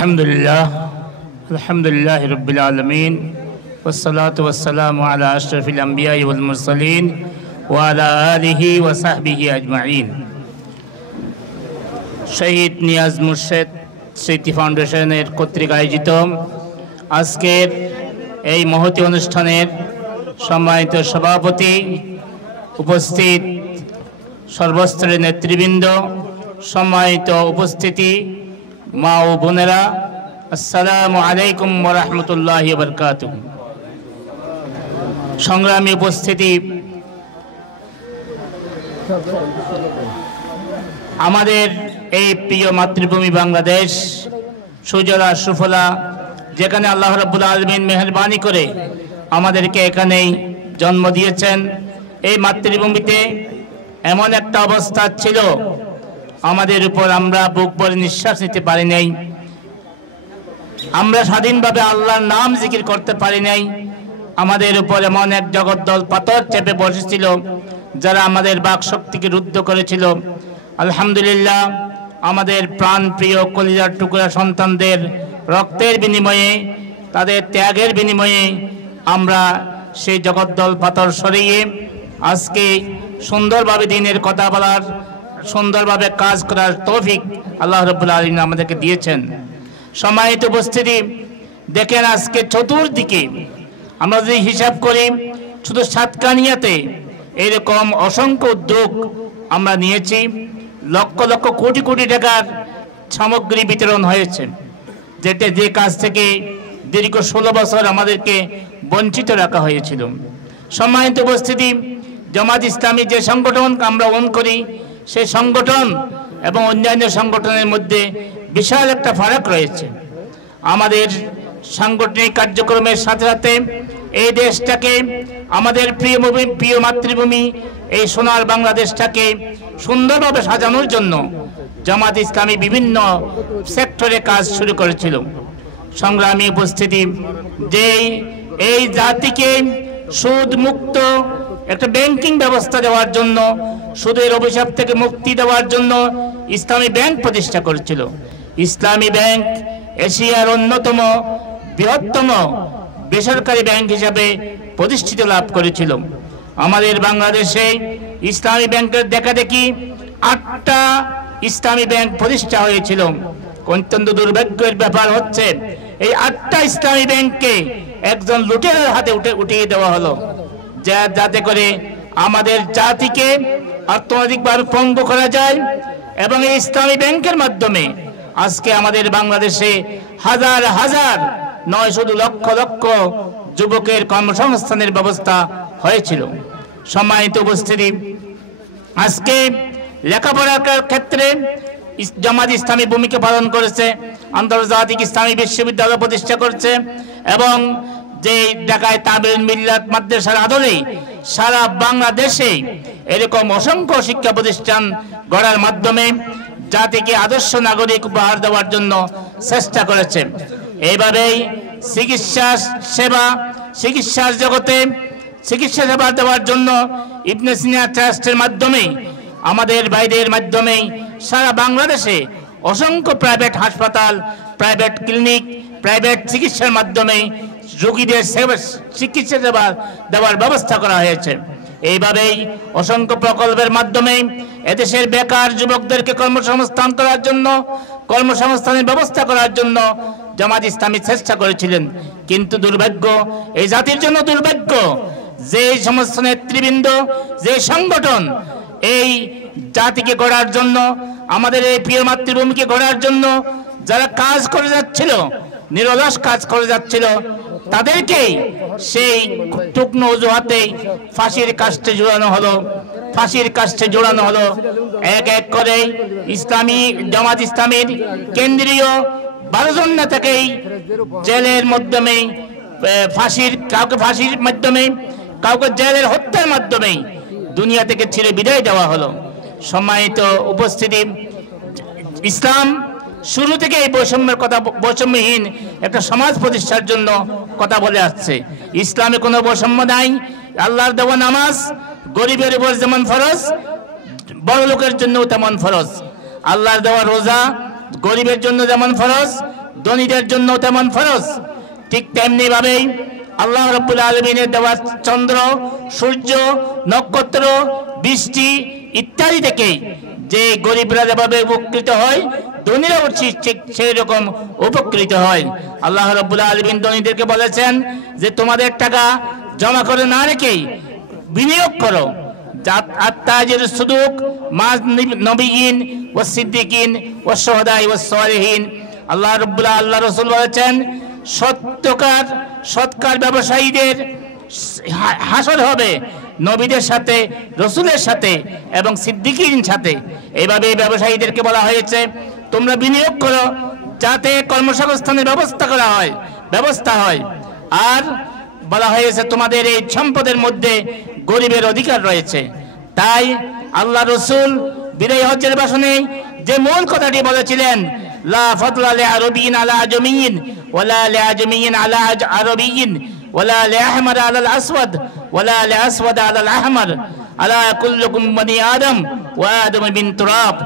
अल्हम्दुलिल्लाह रब्बिल आलमीन वस्सलातु वस्सलामु अला अशरफिल अंबिया वल मुरसलीन व अला आलिहि व सहबिहि अजमाइन। शहीद नियाज मुर्शेद স্মৃতি ফাউন্ডেশনের কর্তৃক আয়োজিত আজকের এই মহতী অনুষ্ঠানের সম্মানিত সভাপতি, উপস্থিত সর্বস্তরের নেতৃবৃন্দ, সম্মানিত উপস্থিতি মা ও বোনেরা, আসসালামু আলাইকুম ওয়া রাহমাতুল্লাহি ওয়া বারাকাতুহু। সংগ্রামী উপস্থিতি, আমাদের এই প্রিয় মাতৃভূমি বাংলাদেশ সুজলা সুফলা, যেখানে আল্লাহ রাব্বুল আলামিন মেহেরবানি করে আমাদেরকে এখানেই জন্ম দিয়েছেন, এই মাতৃভূমিতে এমন একটা অবস্থা ছিল আমাদের উপর আমরা বুক ভরে নিঃশ্বাস নিতে পারি নাই, আমরা স্বাধীনভাবে আল্লাহর নাম জিকির করতে পারি নাই। আমাদের উপর এমন এক জগদ্দল পাথর চেপে বসেছিল যারা আমাদের বাক শক্তিকে রুদ্ধ করেছিল। আলহামদুলিল্লাহ, আমাদের প্রাণ প্রিয় কলিজার টুকরা সন্তানদের রক্তের বিনিময়ে, তাদের ত্যাগের বিনিময়ে আমরা সেই জগদ্দল পাথর সরিয়ে আজকে সুন্দরভাবে দিনের কথা বলার, সুন্দরভাবে কাজ করার তৌফিক আল্লাহ রাব্বুল আলামিন আমাদেরকে দিয়েছেন। সম্মানিত উপস্থিতি, দেখেন আজকে চতুর্দিকে আমরা যদি হিসাব করি, শুধু সাতকানিয়াতে এরকম অসংখ্য উদ্যোগ আমরা নিয়েছি, লক্ষ লক্ষ কোটি কোটি টাকার সামগ্রী বিতরণ হয়েছে, যেটা যে কাজ থেকে দীর্ঘ 16 বছর আমাদেরকে বঞ্চিত রাখা হয়েছিল। সম্মানিত উপস্থিতি, জামাত ইসলামী যে সংগঠন আমরা ওন করি, সেই সংগঠন এবং অন্যান্য সংগঠনের মধ্যে বিশাল একটা ফারাক রয়েছে। আমাদের সাংগঠনিক কার্যক্রমের সাথে সাথে এই দেশটাকে, আমাদের প্রিয় মাতৃভূমি এই সোনার বাংলাদেশটাকে সুন্দরভাবে সাজানোর জন্য জামাত ইসলামী বিভিন্ন সেক্টরে কাজ শুরু করেছিল। সংগ্রামী উপস্থিতি, যে এই জাতিকে সুদ মুক্ত একটা ব্যাংকিং ব্যবস্থা দেওয়ার জন্য, সুদের অভিশাপ থেকে মুক্তি দেওয়ার জন্য ইসলামী ব্যাংক প্রতিষ্ঠা করেছিল। ইসলামী ব্যাংক এশিয়ার অন্যতম বৃহত্তম বেসরকারি ব্যাংক হিসাবে প্রতিষ্ঠিত লাভ করেছিল। আমাদের বাংলাদেশে ইসলামী ব্যাংকের দেখাদেখি 8টা ইসলামী ব্যাংক প্রতিষ্ঠা হয়েছিল। অত্যন্ত দুর্ভাগ্যের ব্যাপার হচ্ছে, এই 8টা ইসলামী ব্যাংককে একজন লুটেরার হাতে উঠিয়ে দেওয়া হলো, যাতে করে আমাদের জাতিকে অর্থনৈতিকভাবে পঙ্গু করা যায়। এবং এই ইসলামী ব্যাংকের মাধ্যমে আজকে আমাদের বাংলাদেশে হাজার হাজার, নয় শুধু লক্ষ লক্ষ যুবকের কর্মসংস্থানের ব্যবস্থা হয়েছিল। সম্মানিত উপস্থিতি, আজকে লেখাপড়ার ক্ষেত্রে জামাত ইসলামী ভূমিকা পালন করেছে, আন্তর্জাতিক ইসলামী বিশ্ববিদ্যালয় প্রতিষ্ঠা করছে এবং যে ঢাকায় তাবিল মিল্লাত মাদ্রাসার আদলে সারা বাংলাদেশে এরকম অসংখ্য শিক্ষা প্রতিষ্ঠান গড়ার মাধ্যমে জাতিকে আদর্শ নাগরিক উপহার দেওয়ার জন্য চেষ্টা করেছে। এইভাবেই চিকিৎসার জগতে চিকিৎসা সেবা দেওয়ার জন্য ইবনে সিনা ট্রাস্টের মাধ্যমে, আমাদের ভাইদের মাধ্যমে সারা বাংলাদেশে অসংখ্য প্রাইভেট হাসপাতাল, প্রাইভেট ক্লিনিক, প্রাইভেট চিকিৎসার মাধ্যমে রোগীদের চিকিৎসা সেবা দেওয়ার ব্যবস্থা করা হয়েছে। এইভাবেই অসংখ্য প্রকল্পের মাধ্যমে এদেশের বেকার যুবকদেরকে কর্মসংস্থানের ব্যবস্থা করার জন্য জামাত ইসলামী চেষ্টা করেছিলেন। কিন্তু দুর্ভাগ্য, এই জাতির জন্য দুর্ভাগ্য, যে সমস্ত নেতৃবৃন্দ, যে সংগঠন এই জাতিকে গড়ার জন্য, আমাদের এই প্রিয় মাতৃভূমিকে গড়ার জন্য যারা কাজ করে যাচ্ছিল, নিরলস কাজ করে যাচ্ছিল, তাদেরকে সেই টুকনো অজুহাতে ফাঁসির কাস্টে জোড়ানো হলো। এক এক করে জামাত ইসলামীর কেন্দ্রীয় 12 জন নেতাকেই জেলের মাধ্যমে কাউকে ফাঁসির মাধ্যমে, কাউকে জেলের হত্যার মাধ্যমে দুনিয়া থেকে ছেড়ে বিদায় দেওয়া হলো। সম্মানিত উপস্থিতি, ইসলাম শুরু থেকে এই বৈষম্যহীন একটা সমাজ প্রতিষ্ঠার জন্য কথা বলে আসছে। ইসলামে কোনো বৈষম্য নাই। আল্লাহর দেওয়া নামাজ গরিবের উপর যেমন ফরজ, বড় লোকের জন্য তেমন ফরজ। আল্লাহর দেওয়া রোজা গরিবের জন্য যেমন ফরজ, ধনীদের জন্য তেমন ফরজ। ঠিক তেমনি ভাবেই আল্লাহ রাব্বুল আলামিনের দেওয়া চন্দ্র, সূর্য, নক্ষত্র, বৃষ্টি ইত্যাদি থেকে যে গরিবরা যেভাবে উপকৃত হয়, ধনীরাও ঠিক সেই রকম উপকৃত হয়। আল্লাহ রাব্বুল আলামিন ধনীদেরকে বলেছেন যে তোমাদের টাকা জমা করে না রেখেই বিনিয়োগ করো। আত্তাজির সুদুক মা নবিয়িন ওয়াস সিদ্দিকিন ওয়াস শুহাদাই ওয়াস সালিহিন। আল্লাহ রাসূল বলেছেন সৎকার ব্যবসায়ীদের হাসর হবে নবীদের সাথে, রসুলের সাথে এবং সিদ্দিকিন সাথে। এইভাবে ব্যবসায়ীদেরকে বলা হয়েছে তোমরা বিনিয়োগ করো যাতে কর্মসংস্থানের ব্যবস্থা হয়। আর বলা হয়েছে তোমাদের এই সম্পদের মধ্যে গরিবের অধিকার রয়েছে। তাই আল্লাহ রসুল বিদায় হজ্জের ভাষণে যে মূল কথাটি বলেছিলেন, লা ফাদলা লিআরবিয়িন আলা আজমিয়িন ওয়ালা লিআজমিয়িন আলা আরবিয়িন ওয়ালা লিআহমার আলা আসওয়াদ ওয়ালা লিআসওয়াদ আলা আহমার আলা কুল্লুকুম বনি আদম ওয়া আদম বিন তুরাব।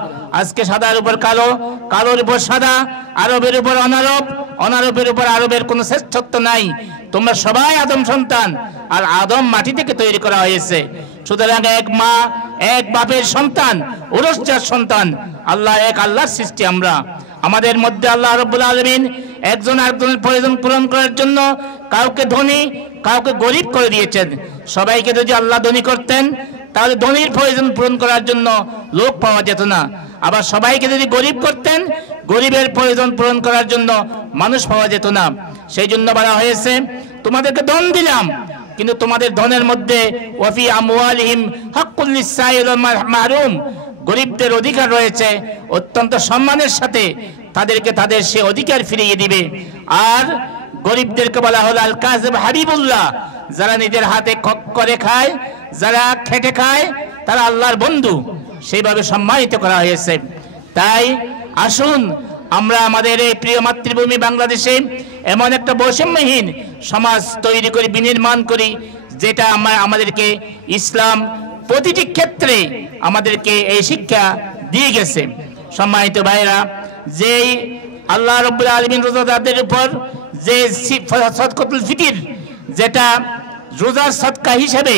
আজকে সাদার উপর কালো, কালোর উপর সাদা, আরবের উপর অনারব, অনারবের উপর আরবের কোনো শ্রেষ্ঠত্ব নাই। তোমরা সবাই আদম সন্তান, আর আদম মাটি থেকে তৈরি করা হয়েছে। সুতরাং এক মা এক বাপের সন্তান, ওরসজার সন্তান, আল্লাহ এক আল্লাহর সৃষ্টি আমরা। আমাদের মধ্যে আল্লাহ রাব্বুল আলামিন একজন আরেকজনের প্রয়োজন পূরণ করার জন্য কাউকে ধনী কাউকে গরিব করে দিয়েছেন। সবাইকে যদি আল্লাহ ধনী করতেন তাহলে ধনীর প্রয়োজন পূরণ করার জন্য লোক পাওয়া যেত না। আবার সবাইকে যদি গরিব করতেন, গরিবের প্রয়োজন পূরণ করার জন্য মানুষ পাওয়া যেত না। সেই জন্য বলা হয়েছে তোমাদেরকে ধন দিলাম, কিন্তু তোমাদের ধনের মধ্যে ওয়াফি আমওয়ালিহিম হাক্কুল লিসাইল ওয়াল মাহরুম, গরিবদের অধিকার রয়েছে, অত্যন্ত সম্মানের সাথে তাদেরকে তাদের সে অধিকার ফিরিয়ে দিবে। আর গরিবদেরকে বলা হলো আল কাযিব হাবিবুল্লাহ, যারা নিজের হাতে করে খায়, যারা খেটে খায়, তারা আল্লাহর বন্ধু, সেইভাবে সম্মানিত করা হয়েছে। তাই আসুন আমরা আমাদের এই প্রিয় মাতৃভূমি বাংলাদেশে এমন একটা বৈষম্যহীন সমাজ তৈরি করে বিনির্মাণ করি, যেটা আমাদেরকে ইসলাম প্রতিটি ক্ষেত্রে আমাদেরকে এই শিক্ষা দিয়ে গেছে। সম্মানিত ভাইরা, যেই আল্লাহ রাব্বুল আলামিন রোজাদারদের উপর যে সদকাতুল ফিতর, যেটা রোজার সদকা হিসেবে